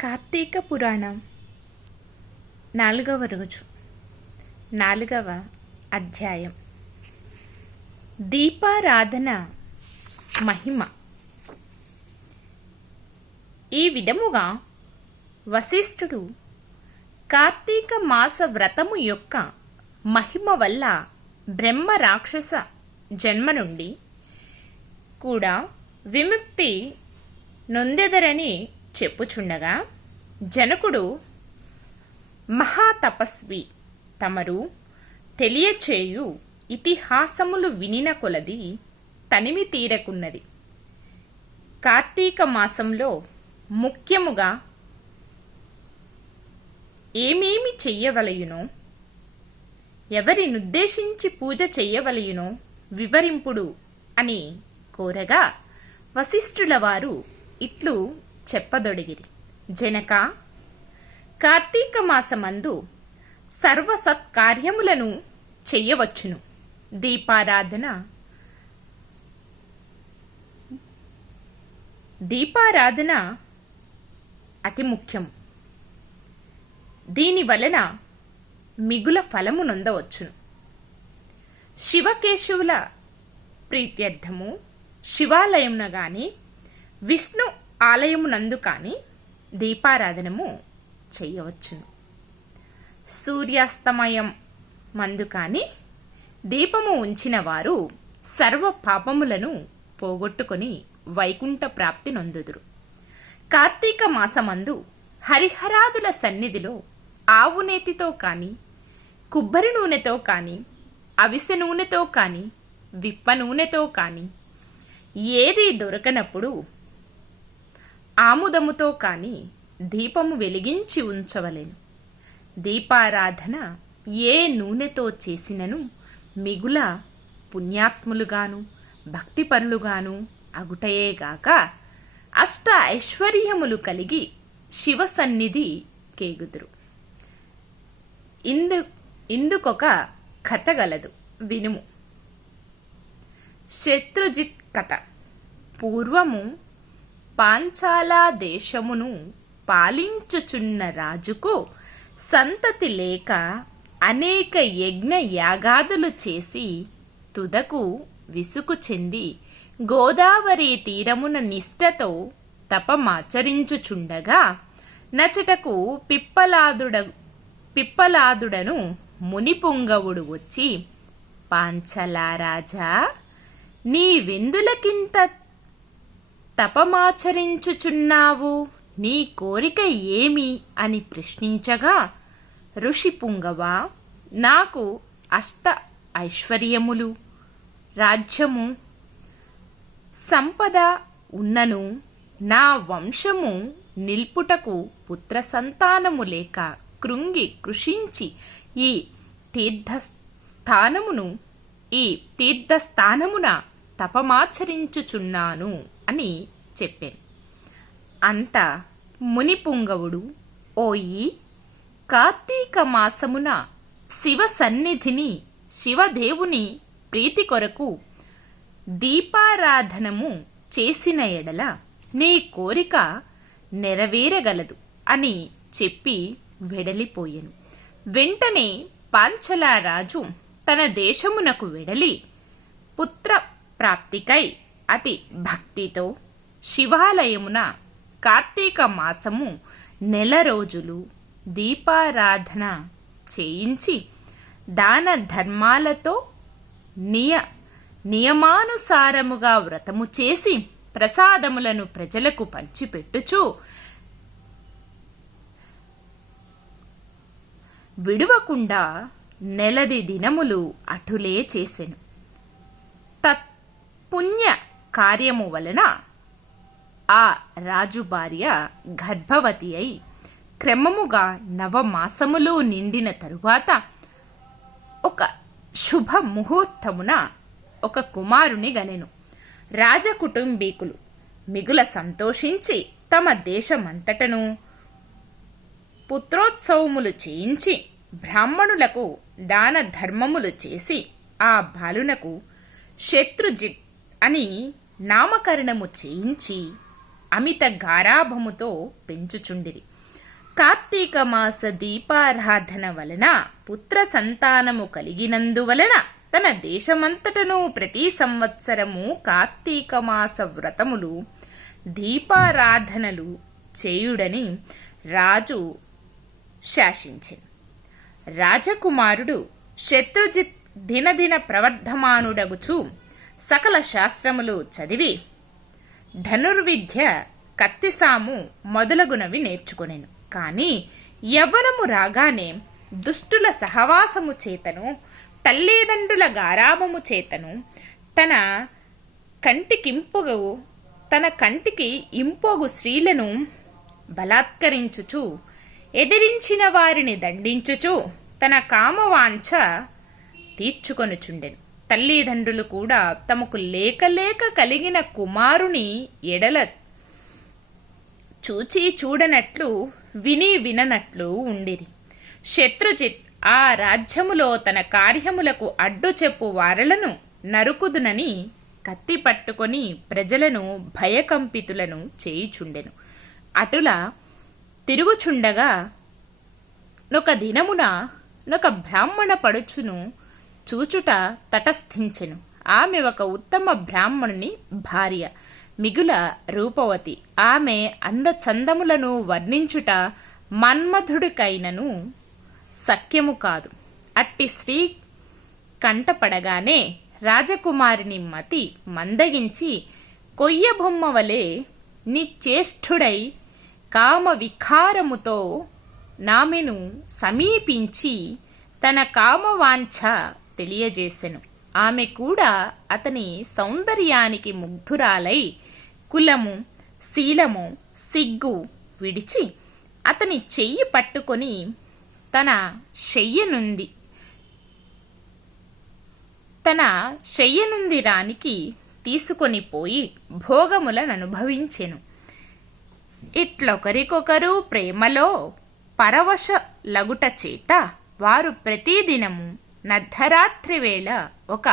కార్తీక పురాణం 4వ రోజు 4వ అధ్యాయం. దీపారాధన మహిమ. ఈ విధముగా వశిష్ఠుడు కార్తీక మాస వ్రతము యొక్క మహిమ వల్ల బ్రహ్మ రాక్షస జన్మ నుండి కూడా విముక్తి నొందెదరని చెప్పుచుండగా, జనకుడు మహాతపస్వి తమరు తెలియచేయు ఇతిహాసములు వినిన కొలది తనివి తీరకున్నది. కార్తీక మాసంలో ముఖ్యముగా ఏమేమి చెయ్యవలయునో, ఎవరినుద్దేశించి పూజ చెయ్యవలయునో వివరింపుడు అని కోరగా, వశిష్ఠుల వారు ఇట్లు చెప్పదొడిగిరి. జనక, కార్తీక మాసమందు సర్వ సత్కార్యములను చెయ్యవచ్చును. దీపారాధన అతి ముఖ్యం. దీని వలన మిగుల ఫలము నొందవచ్చును. శివకేశవుల ప్రీత్యర్థము శివాలయమున గాని విష్ణు ఆలయమునందు కానీ దీపారాధనము చెయ్యవచ్చును. సూర్యాస్తమయం మందు కానీ దీపము ఉంచిన వారు సర్వ పాపములను పోగొట్టుకొని వైకుంఠ ప్రాప్తి నొందుదురు. కార్తీక మాసమందు హరిహరాదుల సన్నిధిలో ఆవు నేతితో కానీ, కొబ్బరి నూనెతో కానీ, అవిసె నూనెతో కానీ, విప్ప నూనెతో కానీ ఏది దొరకనప్పుడు ఆముదముతో కానీ దీపము వెలిగించి ఉంచవలెను. దీపారాధన ఏ నూనెతో చేసినను మిగుల పుణ్యాత్ములుగాను భక్తిపరులుగాను అగుటయేగాక అష్ట ఐశ్వర్యములు కలిగి శివ సన్నిధి కేగుదురు. ఇందుకొక కథ గలదు, వినుము. శత్రుజిత్ కథ. పూర్వము పాంచాల దేశమును పాలించుచున్న రాజుకు సంతతి లేక అనేక యజ్ఞ యాగాదులు చేసి తుదకు విసుగు చెంది గోదావరి తీరమున నిష్ఠతో తపమాచరించుచుండగా, నచటకు పిప్పలాదుడను మునిపుంగవుడు వచ్చి, పాంచలారాజా, నీవెందులకింత తపమాచరించుచున్నావు? నీ కోరిక ఏమి అని ప్రశ్నించగా, ఋషి పుంగవ, నాకు అష్ట ఐశ్వర్యములు, రాజ్యము, సంపద ఉన్నను నా వంశము నిల్పుటకు పుత్ర సంతానము లేక కృంగి కృషించి ఈ తీర్థస్థానమున తపమాచరించుచున్నాను అని చెప్పాను. అంత మునిపుంగవుడు, ఓయి, కార్తీక మాసమున శివ సన్నిధిని శివదేవుని ప్రీతి కొరకు దీపారాధనము చేసిన ఎడల నీ కోరిక నెరవేరగలదు అని చెప్పి వెడలిపోయెను. వెంటనే పాంచలారాజు తన దేశమునకు వెడలి పుత్ర ప్రాప్తికై అతి భక్తితో శివాలయమున కార్తీక మాసము 4 రోజులు దీపారాధన చేయించి దాన ధర్మాలతో నియమానుసారముగా వ్రతము చేసి ప్రసాదములను ప్రజలకు పంచిపెట్టుచు విడువకుండా 9 దినములు అటులే చేసెను. తత్పుణ్య కార్యము వలన ఆ రాజు భార్య గర్భవతి అయి క్రమముగా 9 మాసములు నిండిన తరువాత ఒక శుభ ముహూర్తమున ఒక కుమారుని గనెను. రాజకుటుంబీకులు మిగుల సంతోషించి తమ దేశమంతటను పుత్రోత్సవములు చేయించి బ్రాహ్మణులకు దాన ధర్మములు చేసి ఆ బాలునకు శత్రుజిత్ అని నామకరణము చేయించి అమిత గారాభముతో పెంచుచుండిరి. కార్తీక మాస దీపారాధన వలన పుత్ర సంతానము కలిగినందువలన తన దేశమంతటను ప్రతి సంవత్సరము కార్తీక మాస వ్రతములు దీపారాధనలు చేయుడని రాజు శాసించెను. రాజకుమారుడు శత్రుజిత్ దినదిన ప్రవర్ధమానుడగుచు సకల శాస్త్రములు చదివి ధనుర్విద్య, కత్తిసాము మొదలగునవి నేర్చుకొనెను. కాని యవ్వనము రాగానే దుష్టుల సహవాసము చేతను తల్లిదండ్రుల గారాభము చేతను తన కంటికి ఇంపోగు స్త్రీలను బలాత్కరించుచు ఎదిరించిన వారిని దండించుచు తన కామవాంఛ తీర్చుకొనుచుండెను. తల్లిదండ్రులు కూడా తమకు లేక కలిగిన కుమారుని ఎడల చూచి చూడనట్లు విననట్లు ఉండిరి. శత్రుజిత్ ఆ రాజ్యములో తన కార్యములకు అడ్డు చెప్పు వారలను నరుకుదునని కత్తి పట్టుకొని ప్రజలను భయకంపితులను చేయుచుండెను. అటులా తిరుగుచుండగా నొక దినమున నొక బ్రాహ్మణ పడుచును చూచుట తటస్థించెను. ఆమె ఒక ఉత్తమ బ్రాహ్మణుని భార్య, మిగుల రూపవతి. ఆమె అందచందములను వర్ణించుట మన్మధుడికైనను సఖ్యము కాదు. అట్టి స్త్రీ కంటపడగానే రాజకుమారిని మతి మందగించి కొయ్యబొమ్మ వలె నిశ్చేష్టుడై కామ వికారముతో నామెను సమీపించి తన కామవాంఛ తెలియజేసెను. ఆమె కూడా అతని సౌందర్యానికి ముగ్ధురాలై కులము, శీలము, సిగ్గు విడిచి అతని చెయ్యి పట్టుకొని తన శయ్యనుంది రానికి తీసుకొని పోయి భోగములననుభవించెను. ఇట్లొకరికొకరు ప్రేమలో పరవశ లగుట చేత వారు ప్రతిదినము నధ్యరాత్రి వేళ ఒక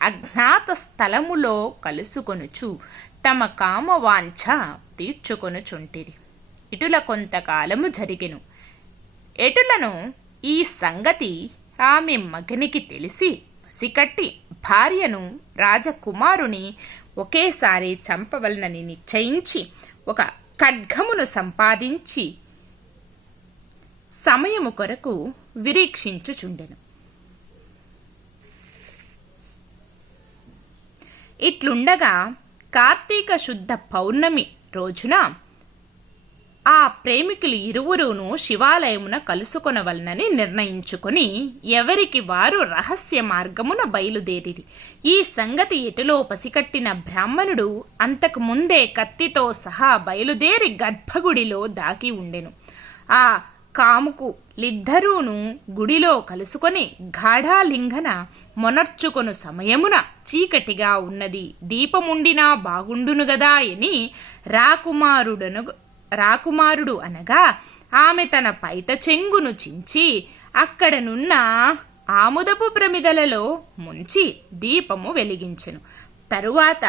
అజ్ఞాత స్థలములో కలుసుకొనుచు తమ కామవాంఛ తీర్చుకొనుచుంటిరి. ఇటుల కొంతకాలము జరిగెను. ఎటులను ఈ సంగతి ఆమె మగనికి తెలిసి పసికట్టి భార్యను రాజకుమారుని ఒకేసారి చంపవలనని నిశ్చయించి ఒక ఖడ్గమును సంపాదించి సమయము కొరకు విరీక్షించుచుండెను. ఇట్లుండగా కార్తీక శుద్ధ పౌర్ణమి రోజున ఆ ప్రేమికులు ఇరువురును శివాలయమున కలుసుకొనవలనని నిర్ణయించుకొని ఎవరికి వారు రహస్య మార్గమున బయలుదేరిరి. ఈ సంగతి ఎటులో పసికట్టిన బ్రాహ్మణుడు అంతకు ముందే కత్తితో సహా బయలుదేరి గర్భగుడిలో దాగి ఉండెను. ఆ కాముకు లిద్దరూను గుడిలో కలుసుకొని గాఢాలింగన మొనర్చుకొను సమయమున చీకటిగా ఉన్నది, దీపముండినా బాగుండును గదా అని రాకుమారుడు అనగా ఆమె తన పైత చెంగును చించి అక్కడనున్న ఆముదపు ప్రమిదలలో ముంచి దీపము వెలిగించెను. తరువాత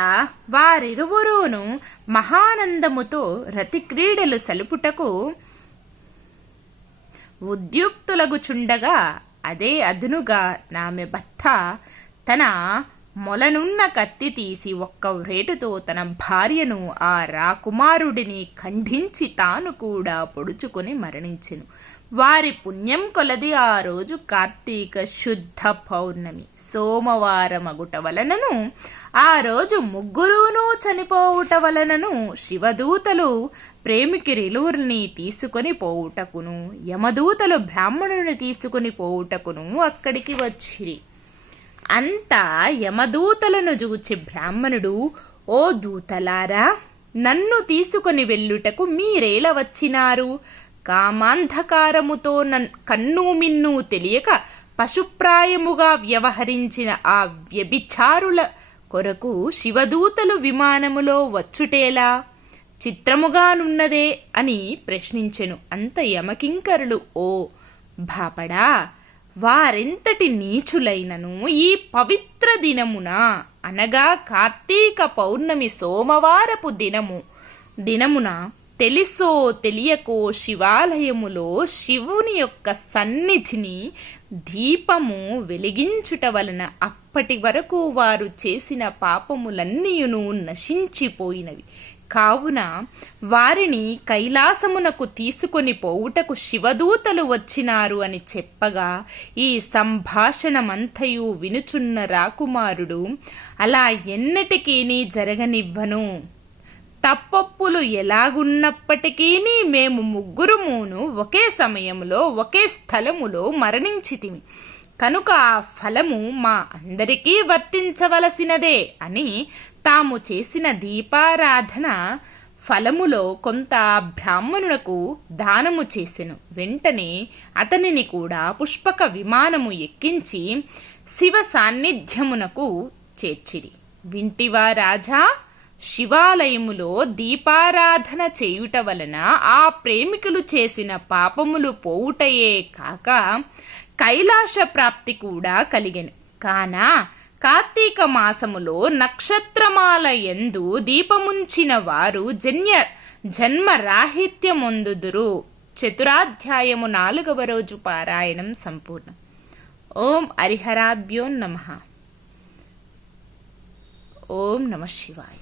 వారిరువురును మహానందముతో రతిక్రీడలు సలుపుటకు ఉద్యుక్తులగుచుండగా అదే అదునుగా ఆమె భర్త తన మొలనున్న కత్తి తీసి ఒక్క వ్రేటుతో తన భార్యను ఆ రాకుమారుడిని ఖండించి తాను కూడా పొడుచుకొని మరణించెను. వారి పుణ్యం కొలది ఆ రోజు కార్తీక శుద్ధ పౌర్ణమి సోమవారమగుట వలనను ఆ రోజు ముగ్గురును చనిపోవుట వలనను శివదూతలు ప్రేమికులిరువురిని తీసుకొని పోవుటకును యమదూతలు బ్రాహ్మణుని తీసుకొని పోవుటకును అక్కడికి వచ్చిరి. అంతా యమదూతలను చూచి బ్రాహ్మణుడు, ఓ దూతలారా, నన్ను తీసుకొని వెళ్ళుటకు మీరేలా వచ్చినారు? కామాంధకారముతో కన్ను మిన్ను తెలియక పశుప్రాయముగా వ్యవహరించిన ఆ వ్యభిచారుల కొరకు శివదూతలు విమానములో వచ్చుటేలా? చిత్రముగానున్నదే అని ప్రశ్నించెను. అంత యమకింకరులు, ఓ భాపడా, వారెంతటి నీచులైనను ఈ పవిత్ర దినమున అనగా కార్తీక పౌర్ణమి సోమవారపు దినము దినమున తెలిసో తెలియకో శివాలయములో శివుని యొక్క సన్నిధిని దీపము వెలిగించుట వలన అప్పటి వరకు వారు చేసిన పాపములన్నీయును నశించిపోయినవి. కావున వారిని కైలాసమునకు తీసుకొని పోవుటకు శివదూతలు వచ్చినారు అని చెప్పగా ఈ సంభాషణమంతయు వినుచున్న రాకుమారుడు, అలా ఎన్నటికీ జరగనివ్వను. తప్పొప్పులు ఎలాగున్నప్పటికీ మేము ముగ్గురుమును ఒకే సమయంలో ఒకే స్థలములో మరణించితిమి కనుక ఆ ఫలము మా అందరికీ వర్తించవలసినదే అని తాము చేసిన దీపారాధన ఫలములో కొంత బ్రాహ్మణునకు దానము చేసెను. వెంటనే అతనిని కూడా పుష్పక విమానము ఎక్కించి శివ సాన్నిధ్యమునకు చేర్చిరి. వింటివా రాజా, శివాలయములో దీపారాధన చేయుట వలన ఆ ప్రేమికులు చేసిన పాపములు పోవుటయే కాక కైలాస ప్రాప్తి కూడా కలిగెను. కాన కార్తీక మాసములో నక్షత్రమాల యందు దీపముంచిన వారు జన్మరాహిత్యమొందుదురు. చతురాధ్యాయము 4వ రోజు పారాయణం సంపూర్ణం. ఓం హరిహరాభ్యో నమః. ఓం నమః శివాయ.